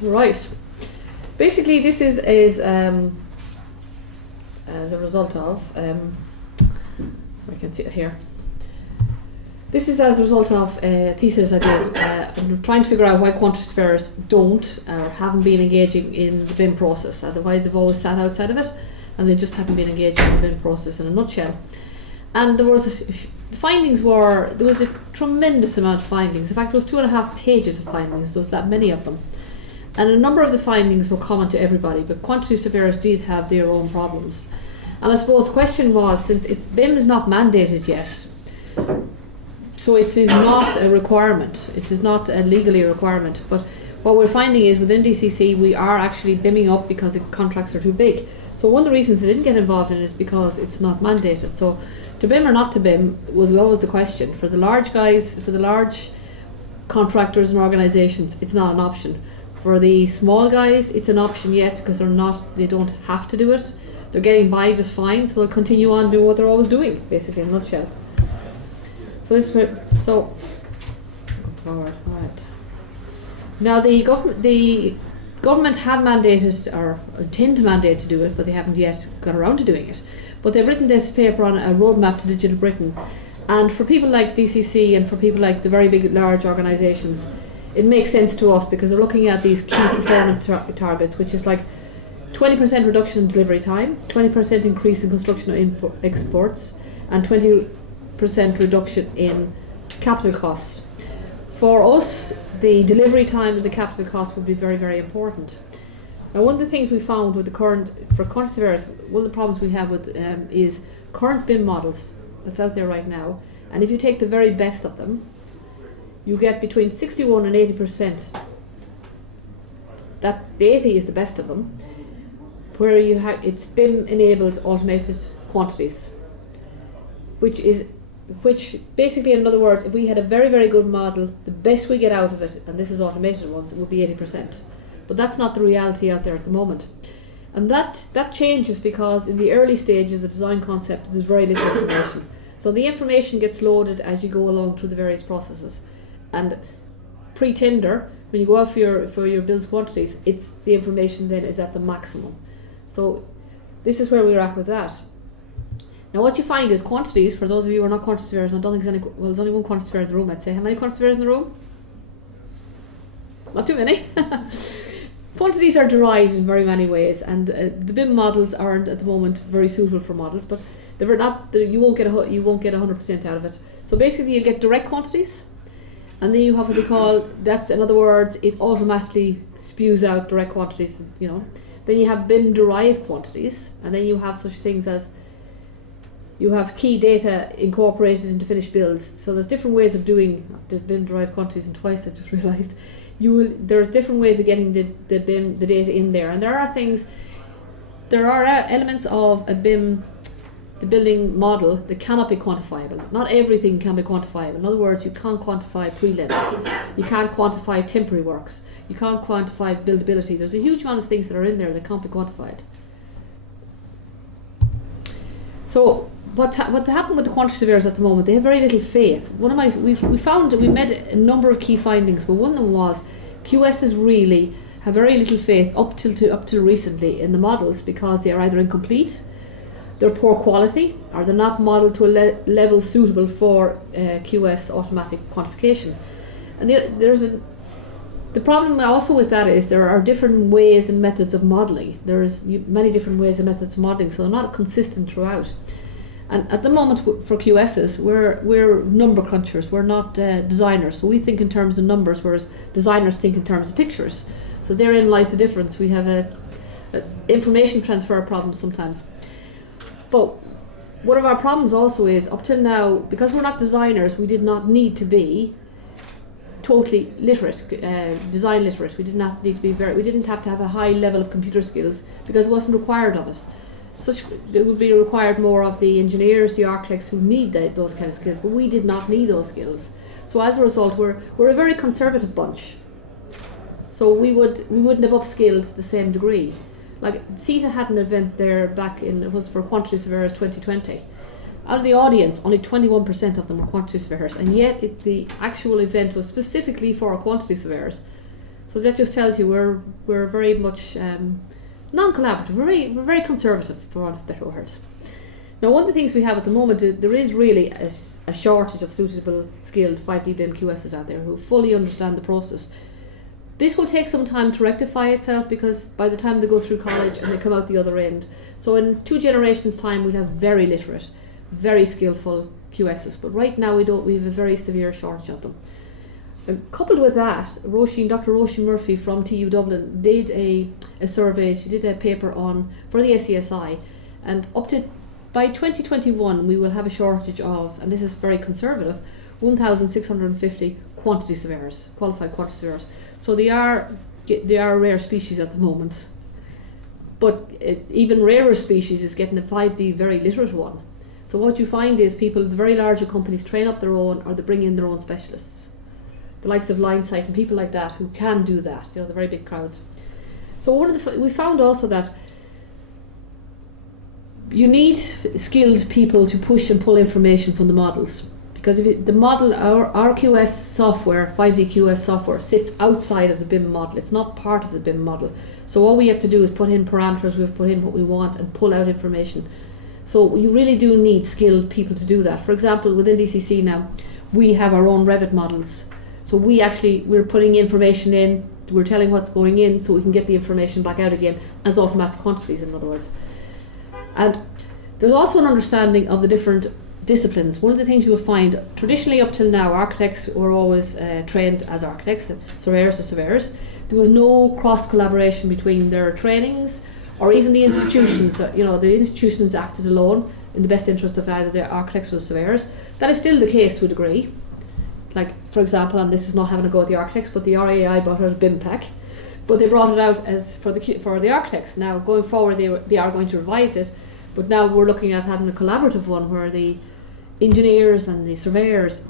Right. Basically, this is as a result of, I can see it here. This is as a result of a thesis I did. I'm trying to figure out why quantity surveyors don't or haven't been engaging in the BIM process, otherwise they've always sat outside of it, and they just haven't been engaging in the BIM process in a nutshell. And there was there was a tremendous amount of findings. In fact, there was 2.5 pages of findings. There was that many of them. And a number of the findings were common to everybody, but quantity surveyors did have their own problems. And I suppose the question was, since BIM is not mandated yet, so it is not a requirement, it is not a legally a requirement, but what we're finding is within DCC we are actually BIMing up because the contracts are too big. So one of the reasons they didn't get involved in it is because it's not mandated. So to BIM or not to BIM was always the question. For the large guys, for the large contractors and organisations, it's not an option. For the small guys, it's an option yet because they don't have to do it. They're getting by just fine, so they'll continue on doing what they're always doing, basically, in a nutshell. So this is so forward. Right. Now the government have mandated or intend to mandate to do it, but they haven't yet got around to doing it. But they've written this paper on a roadmap to digital Britain, and for people like DCC and for people like the very big, large organisations, it makes sense to us because they're looking at these key performance targets, which is like 20% reduction in delivery time, 20% increase in construction exports, and 20% reduction in capital costs. For us, the delivery time and the capital cost would be very, very important. Now, one of the things we found with for quantity surveyors, one of the problems we have with is current BIM models that's out there right now, and if you take the very best of them, you get between 61 and 80%. The 80 is the best of them, where it's BIM enabled automated quantities, which basically, in other words, if we had a very, very good model, the best we get out of it, and this is automated ones, it would be 80%. But that's not the reality out there at the moment. And that changes because in the early stages of the design concept, there's very little information. So the information gets loaded as you go along through the various processes. And pre-tender, when you go out for your builds quantities, the information then is at the maximum. So this is where we're at with that. Now what you find is quantities, for those of you who are not quantity surveyors, I don't think there's only one quantity surveyor in the room, I'd say. How many quantity surveyors in the room? Not too many. Quantities are derived in very many ways, and the BIM models aren't at the moment very suitable for models, but you won't get 100% out of it. So basically you'll get direct quantities, and then you have what they call, that's in other words, it automatically spews out direct quantities, Then you have BIM derived quantities, and then you have such things as you have key data incorporated into finished builds. So there's different ways of doing the BIM derived quantities, and twice I just realised. There's different ways of getting the data in there, and there are elements of a BIM, the building model, that cannot be quantifiable. Not everything can be quantifiable. In other words, you can't quantify prelims, you can't quantify temporary works, you can't quantify buildability. There's a huge amount of things that are in there that can't be quantified. So what happened with the quantity surveyors at the moment, they have very little faith. We made a number of key findings, but one of them was QSs really have very little faith up till recently in the models because they are either incomplete, they're poor quality, or they're not modelled to a level suitable for QS automatic quantification. And the problem also with that is there are different ways and methods of modelling. There's many different ways and methods of modelling, so they're not consistent throughout. And at the moment for QSs, we're number crunchers, we're not designers. So we think in terms of numbers, whereas designers think in terms of pictures. So therein lies the difference. We have a information transfer problem sometimes. But one of our problems also is, up till now, because we're not designers, we did not need to be totally literate, design literate. We did not need to be we didn't have to have a high level of computer skills because it wasn't required of us. It would be required more of the engineers, the architects who need those kind of skills, but we did not need those skills. So as a result, we're a very conservative bunch. So we wouldn't have upskilled to the same degree. Like CitA had an event there it was for Quantity Surveyors 2020. Out of the audience, only 21% of them were quantity surveyors, and yet the actual event was specifically for quantity surveyors. So that just tells you we're very much non-collaborative. We're very conservative, for want of a better word. Now, one of the things we have at the moment, there is really a shortage of suitable, skilled 5D BIM QSs out there who fully understand the process. This will take some time to rectify itself, because by the time they go through college and they come out the other end. So in 2 generations' time, we'll have very literate, very skillful QSs. But right now we have a very severe shortage of them. And coupled with that, Dr. Roisin Murphy from TU Dublin did a survey. She did a paper for the SESI, and by 2021 we will have a shortage of, and this is very conservative, 1,650 quantity surveyors, qualified quantity surveyors. So they are a rare species at the moment. But even rarer species is getting a 5D very literate one. So what you find is the very larger companies train up their own, or they bring in their own specialists. The likes of Linesight and people like that who can do that, the very big crowds. So we found also that you need skilled people to push and pull information from the models. Because if the model, our QS software, 5D QS software, sits outside of the BIM model. It's not part of the BIM model. So all we have to do is put in parameters, we have to put in what we want and pull out information. So you really do need skilled people to do that. For example, within DCC now, we have our own Revit models. So we're putting information in, we're telling what's going in, so we can get the information back out again as automatic quantities, in other words. And there's also an understanding of the different disciplines. One of the things you will find, traditionally up till now, architects were always trained as architects, surveyors as surveyors. There was no cross-collaboration between their trainings or even the institutions. The institutions acted alone in the best interest of either the architects or the surveyors. That is still the case to a degree. Like, for example, and this is not having a go at the architects, but the RAI brought out a BIM pack, but they brought it out as for the architects. Now, going forward, they are going to revise it, but now we're looking at having a collaborative one where the engineers and the surveyors,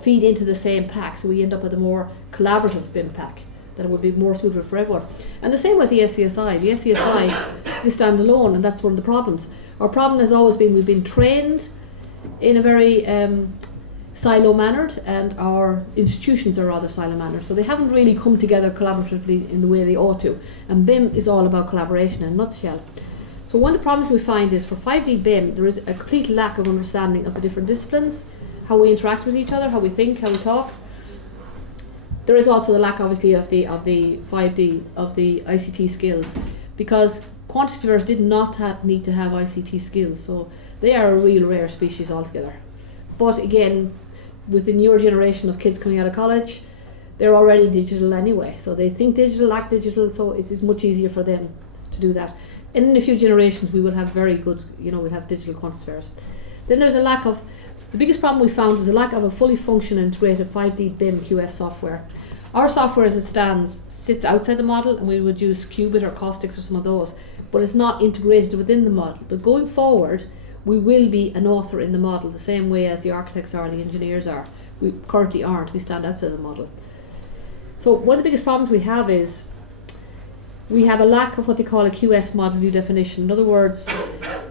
feed into the same pack, so we end up with a more collaborative BIM pack that would be more suitable for everyone. And the same with the SESI. The SESI, they stand alone, and that's one of the problems. Our problem has always been we've been trained in a very silo-mannered, and our institutions are rather silo-mannered, so they haven't really come together collaboratively in the way they ought to. And BIM is all about collaboration in a nutshell. So one of the problems we find is for 5D BIM, there is a complete lack of understanding of the different disciplines, how we interact with each other, how we think, how we talk. There is also the lack, obviously, of the 5D, of the ICT skills, because quantity surveyors did not need to have ICT skills, so they are a real rare species altogether. But again, with the newer generation of kids coming out of college, they're already digital anyway, so they think digital, act digital, so it is much easier for them to do that. And in a few generations we will have very good, we'll have digital quantity surveyors. Then there's the biggest problem we found is a lack of a fully functioning integrated 5D BIM QS software. Our software as it stands sits outside the model, and we would use Qubit or Caustix or some of those, but it's not integrated within the model. But going forward, we will be an author in the model the same way as the architects are, the engineers are. We currently aren't, we stand outside the model. So one of the biggest problems we have is we have a lack of what they call a QS model view definition. In other words,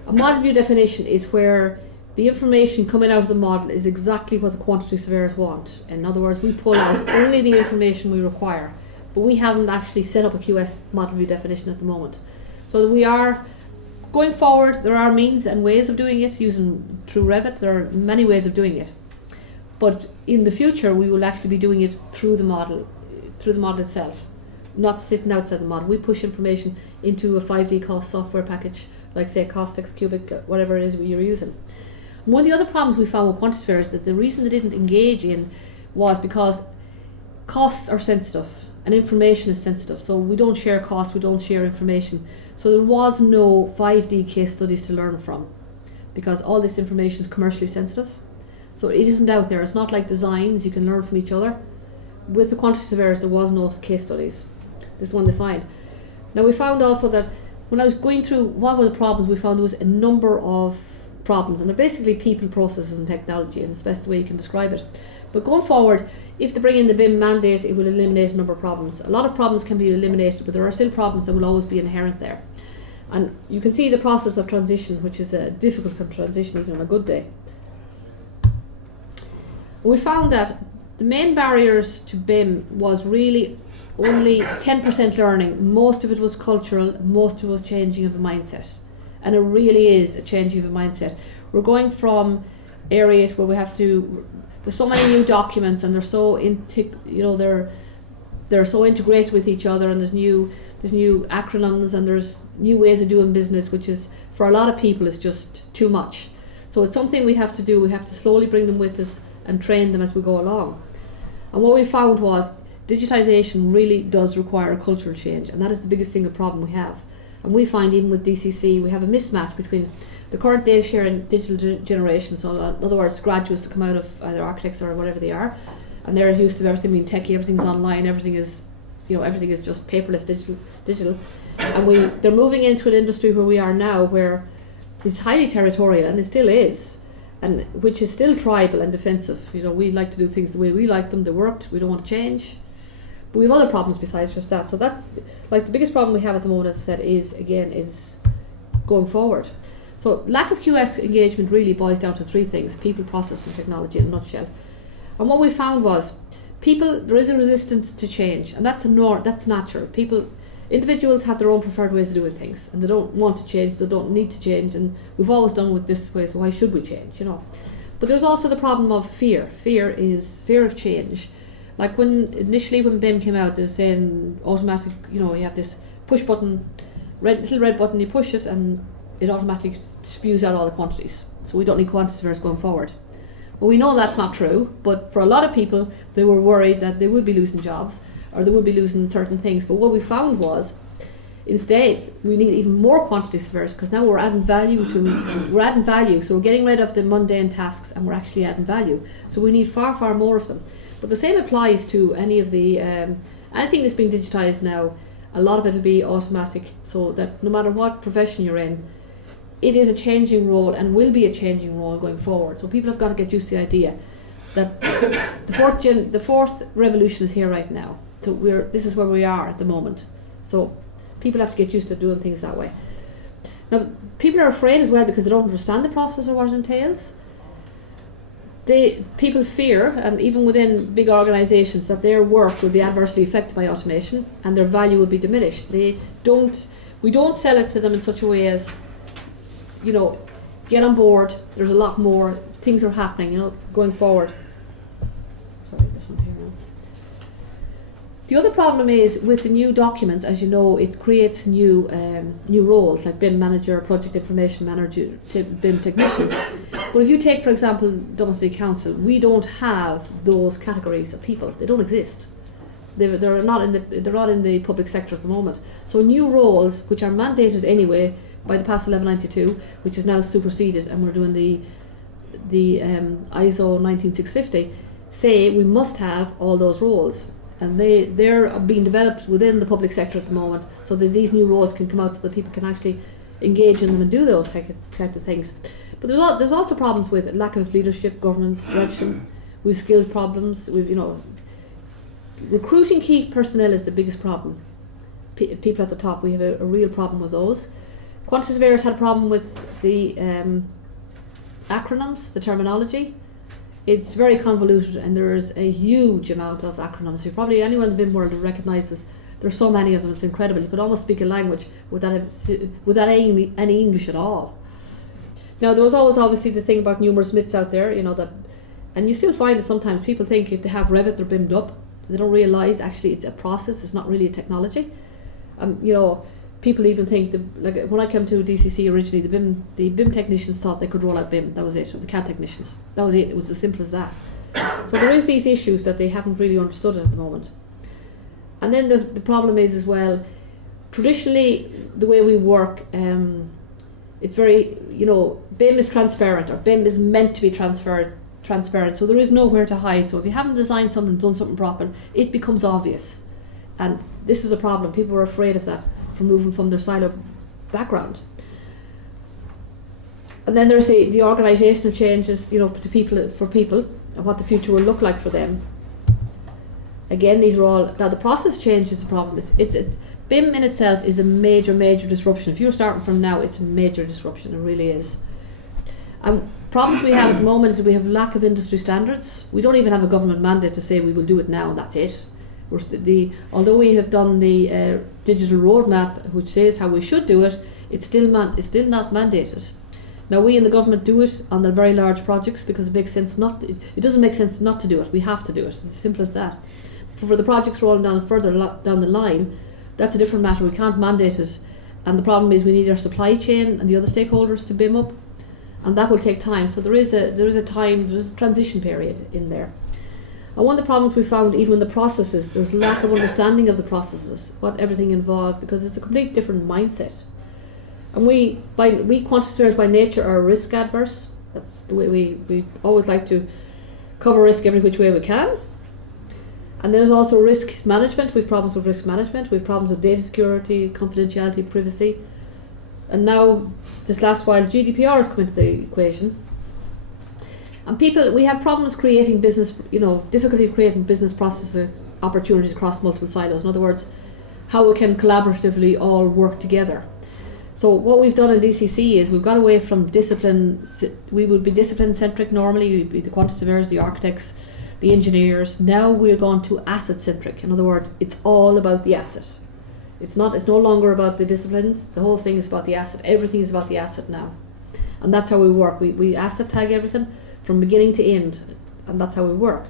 a model view definition is where the information coming out of the model is exactly what the quantity surveyors want. In other words, we pull out only the information we require, but we haven't actually set up a QS model view definition at the moment. So we are going forward. There are means and ways of doing it using through Revit. There are many ways of doing it, but in the future we will actually be doing it through the model itself, not sitting outside the model. We push information into a 5D cost software package, like say Caustix, Cubic, whatever it is you're using. And one of the other problems we found with quantity surveyors is that the reason they didn't engage in was because costs are sensitive and information is sensitive. So we don't share costs, we don't share information. So there was no 5D case studies to learn from, because all this information is commercially sensitive. So it isn't out there. It's not like designs, you can learn from each other. With the quantity surveyors, there was no case studies. This is one they find. Now we found also that when I was going through what were the problems, we found there was a number of problems, and they're basically people, processes and technology, and it's the best way you can describe it. But going forward, if they bring in the BIM mandate, it will eliminate a number of problems. A lot of problems can be eliminated, but there are still problems that will always be inherent there. And you can see the process of transition, which is a difficult transition even on a good day. We found that the main barriers to BIM was really only 10% learning. Most of it was cultural, most of it was changing of a mindset. And it really is a changing of a mindset. We're going from areas where we have to, there's so many new documents and they're so they're so integrated with each other, and there's new acronyms and there's new ways of doing business, which is, for a lot of people, is just too much. So it's something we have to do. We have to slowly bring them with us and train them as we go along. And what we found was digitisation really does require a cultural change, and that is the biggest single problem we have. And we find even with DCC we have a mismatch between the current data sharing digital generation, so in other words graduates that come out of either architects or whatever they are, and they're used to everything being techie, everything's online, everything is just paperless, digital. And they're moving into an industry where we are now, where it's highly territorial, and it still is, and which is still tribal and defensive. We like to do things the way we like them, they worked, we don't want to change. But we have other problems besides just that. So that's like the biggest problem we have at the moment, as I said, is going forward. So lack of QS engagement really boils down to three things: people, process and technology in a nutshell. And what we found was there is a resistance to change, and that's natural. Individuals have their own preferred ways of doing things, and they don't want to change, they don't need to change, and we've always done it this way, so why should we change, But there's also the problem of fear. Fear of change. Like when BIM came out, they're saying automatic, you have this push button, little red button, you push it and it automatically spews out all the quantities. So we don't need quantity surveyors going forward. Well, we know that's not true, but for a lot of people, they were worried that they would be losing jobs or they would be losing certain things. But what we found was, instead, we need even more quantity surveyors, because now we're adding value. So we're getting rid of the mundane tasks and we're actually adding value. So we need far, far more of them. But the same applies to any of the anything that's being digitised now. A lot of it will be automatic, so that no matter what profession you're in, it is a changing role and will be a changing role going forward. So people have got to get used to the idea that the fourth revolution is here right now. So this is where we are at the moment. So people have to get used to doing things that way. Now, people are afraid as well because they don't understand the process or what it entails. People fear, and even within big organisations, that their work will be adversely affected by automation and their value will be diminished. We don't sell it to them in such a way as, get on board, there's a lot more, things are happening, going forward. Sorry, this one here now. The other problem is with the new documents, as you know, it creates new roles like BIM manager, project information manager, BIM technician. But if you take, for example, Dublin City Council, we don't have those categories of people. They don't exist. They're not in the public sector at the moment. So new roles, which are mandated anyway by the PAS 1192, which is now superseded, and we're doing the ISO 19650, say we must have all those roles. And they're being developed within the public sector at the moment, so that these new roles can come out so that people can actually engage in them and do those type of things. But there's also problems with lack of leadership, governance, direction. We've skill problems. Recruiting key personnel is the biggest problem. People at the top, we have a real problem with those. Quantity surveyors had a problem with the acronyms, the terminology. It's very convoluted, and there's a huge amount of acronyms. Anyone in the BIM world will recognise this. There's so many of them, it's incredible. You could almost speak a language without any English at all. Now, there was always obviously the thing about numerous myths out there, and you still find that sometimes people think if they have Revit, they're BIMmed up. They don't realise actually it's a process, it's not really a technology. People even think, like when I came to DCC originally, the BIM technicians thought they could roll out BIM. That was it. Or the CAD technicians. That was it. It was as simple as that. So there is these issues that they haven't really understood at the moment. And then the problem is as well, traditionally the way we work, it's very, BIM is transparent, or BIM is meant to be transparent. So there is nowhere to hide. So if you haven't designed something, done something proper, it becomes obvious. And this is a problem. People are afraid of that, from moving from their silo background. And then there's the organisational changes, for people, and what the future will look like for them. Again, these are all, now the process change is the problem. BIM in itself is a major disruption. If you're starting from now, it's a major disruption, it really is. And problems we have at the moment is we have lack of industry standards. We don't even have a government mandate to say we will do it now and that's it. Although we have done the digital roadmap which says how we should do it, it's still not mandated. Now we in the government do it on the very large projects because it makes sense it doesn't make sense not to do it. We have to do it. It's as simple as that. For the projects rolling down further down the line, that's a different matter. We can't mandate it, and the problem is we need our supply chain and the other stakeholders to BIM up, and that will take time. So there's a transition period in there. And one of the problems we found, even in the processes, there's lack of understanding of the processes, what everything involved, because it's a complete different mindset. And we quantity surveyors by nature are risk adverse. That's the way we always like to cover risk every which way we can. And there's also risk management. We have problems with risk management. We have problems with data security, confidentiality, privacy. And now, this last while, GDPR has come into the equation. And we have problems creating business, difficulty of creating business processes, opportunities across multiple silos. In other words, how we can collaboratively all work together. So what we've done in DCC is we've got away from discipline. We would be discipline centric normally. We'd be the quantity surveyors, the architects, the engineers. Now we're going to asset centric. In other words, it's all about the asset. It's no longer about the disciplines. The whole thing is about the asset. Everything is about the asset now. And that's how we work. We asset tag everything from beginning to end, and that's how we work.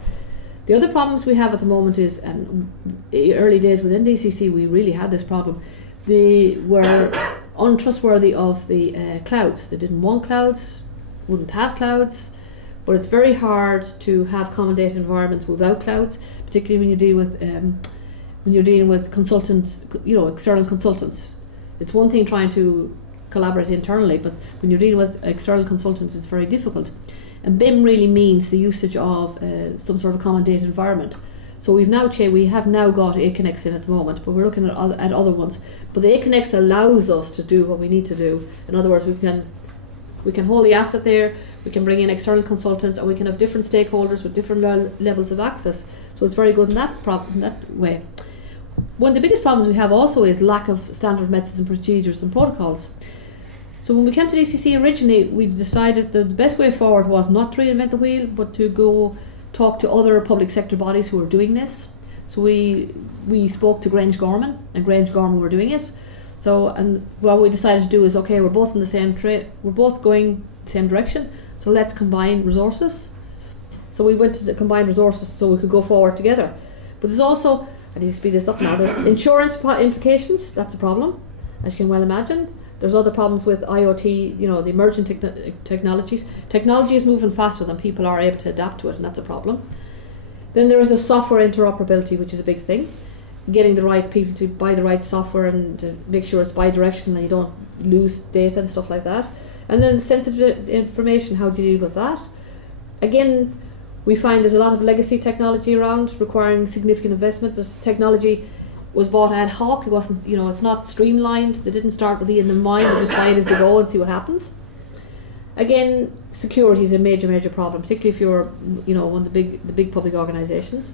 The other problems we have at the moment is, and early days within DCC we really had this problem, they were untrustworthy of the clouds. They didn't want clouds, wouldn't have clouds, but it's very hard to have common data environments without clouds, particularly when you're dealing with consultants, external consultants. It's one thing trying to collaborate internally, but when you're dealing with external consultants, it's very difficult. And BIM really means the usage of some sort of common data environment. So we have now got AConneX in at the moment, but we're looking at other ones. But the AConneX allows us to do what we need to do. In other words, we can hold the asset there, we can bring in external consultants, and we can have different stakeholders with different levels of access. So it's very good in that way. One of the biggest problems we have also is lack of standard methods and procedures and protocols. So when we came to DCC originally, we decided that the best way forward was not to reinvent the wheel, but to go talk to other public sector bodies who are doing this. So we spoke to Grange Gorman, and Grange Gorman were doing it. So, and what we decided to do is, okay, we're both in the same we're both going the same direction, so let's combine resources. So we went to the combined resources so we could go forward together. But there's also, I need to speed this up now, there's insurance implications. That's a problem, as you can well imagine. There's other problems with IoT, the emerging technologies. Technology is moving faster than people are able to adapt to it, and that's a problem. Then there is the software interoperability, which is a big thing. Getting the right people to buy the right software and to make sure it's bi-directional and you don't lose data and stuff like that. And then sensitive information, how do you deal with that? Again, we find there's a lot of legacy technology around requiring significant investment. There's technology was bought ad hoc. It wasn't, it's not streamlined. They didn't start with the end in mind. They just buy it as they go and see what happens. Again, security is a major problem, particularly if you're, one of the big public organisations.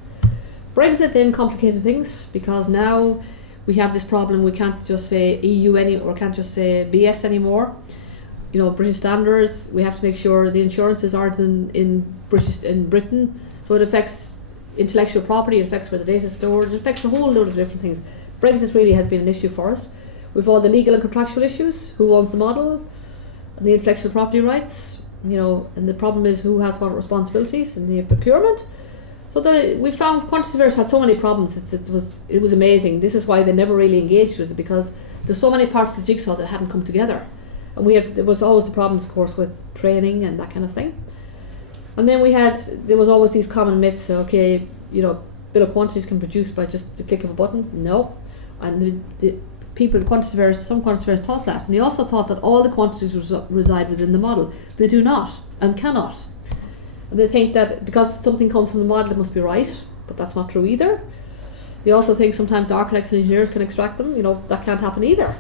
Brexit then complicated things because now we have this problem. We can't just say EU or can't just say BS anymore. British standards. We have to make sure the insurances aren't in Britain, so it affects intellectual property, it affects where the data is stored, it affects a whole load of different things. Brexit really has been an issue for us. We've all the legal and contractual issues, who owns the model, and the intellectual property rights, and the problem is who has what responsibilities in the procurement. So we found quantity surveyors had so many problems, it was amazing. This is why they never really engaged with it, because there's so many parts of the jigsaw that hadn't come together. And there was always the problems, of course, with training and that kind of thing. And then there was always these common myths, okay, bill of quantities can be produced by just the click of a button. No. And some quantity surveyors thought that. And they also thought that all the quantities reside within the model. They do not and cannot. And they think that because something comes from the model, it must be right, but that's not true either. They also think sometimes the architects and engineers can extract them. That can't happen either.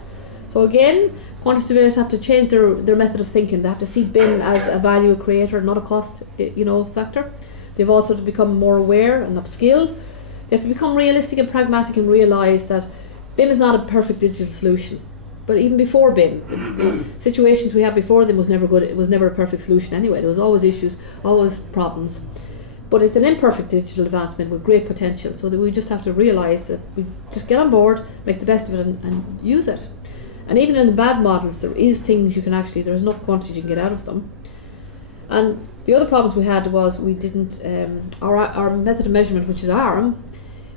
So again, quantity surveyors have to change their method of thinking. They have to see BIM as a value creator, not a cost, factor. They've also to become more aware and upskilled. They have to become realistic and pragmatic and realise that BIM is not a perfect digital solution. but even before BIM, the situations we had before them was never good. It was never a perfect solution anyway. There was always issues, always problems. But it's an imperfect digital advancement with great potential, so that we just have to realise that we just get on board, make the best of it and use it. And even in the bad models, there is things you can actually, there's enough quantity you can get out of them. And the other problems we had was we didn't, our method of measurement, which is ARM,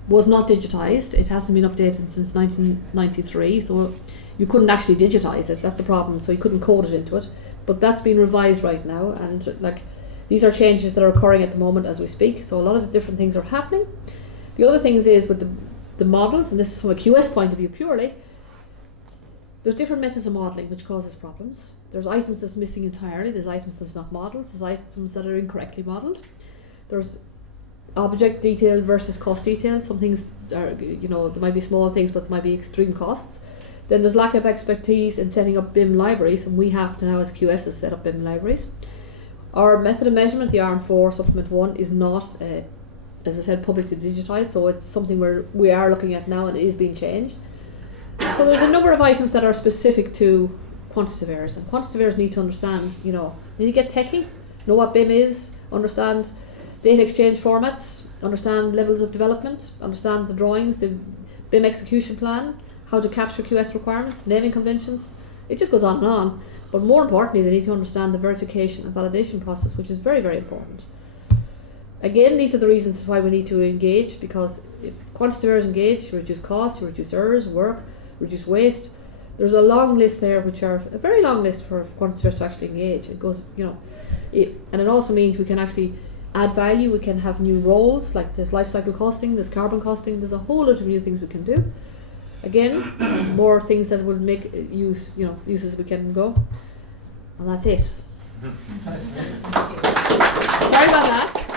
was not digitised. It hasn't been updated since 1993, so you couldn't actually digitise it. That's the problem, so you couldn't code it into it. But that's been revised right now, and like these are changes that are occurring at the moment as we speak, so a lot of different things are happening. The other things is with the models, and this is from a QS point of view purely, there's different methods of modelling which causes problems. There's items that's missing entirely, there's items that's not modelled, there's items that are incorrectly modelled. There's object detail versus cost detail. Some things are, there might be small things, but there might be extreme costs. Then there's lack of expertise in setting up BIM libraries, and we have to now as QSs set up BIM libraries. Our method of measurement, the RM4 Supplement 1, is not, as I said, publicly digitised, so it's something we are looking at now and it is being changed. So there's a number of items that are specific to quantity surveyors, and quantity surveyors need to understand, need to get techie, know what BIM is, understand data exchange formats, understand levels of development, understand the drawings, the BIM execution plan, how to capture QS requirements, naming conventions. It just goes on and on. But more importantly, they need to understand the verification and validation process, which is very, very important. Again, these are the reasons why we need to engage, because if quantity surveyors engage, you reduce costs, you reduce errors, work, reduce waste. There's a long list there, which are a very long list for quantity surveyors to actually engage. It goes, and it also means we can actually add value. We can have new roles, like there's life cycle costing, there's carbon costing, there's a whole lot of new things we can do. Again, more things that will make uses we can go. And that's it. Sorry about that.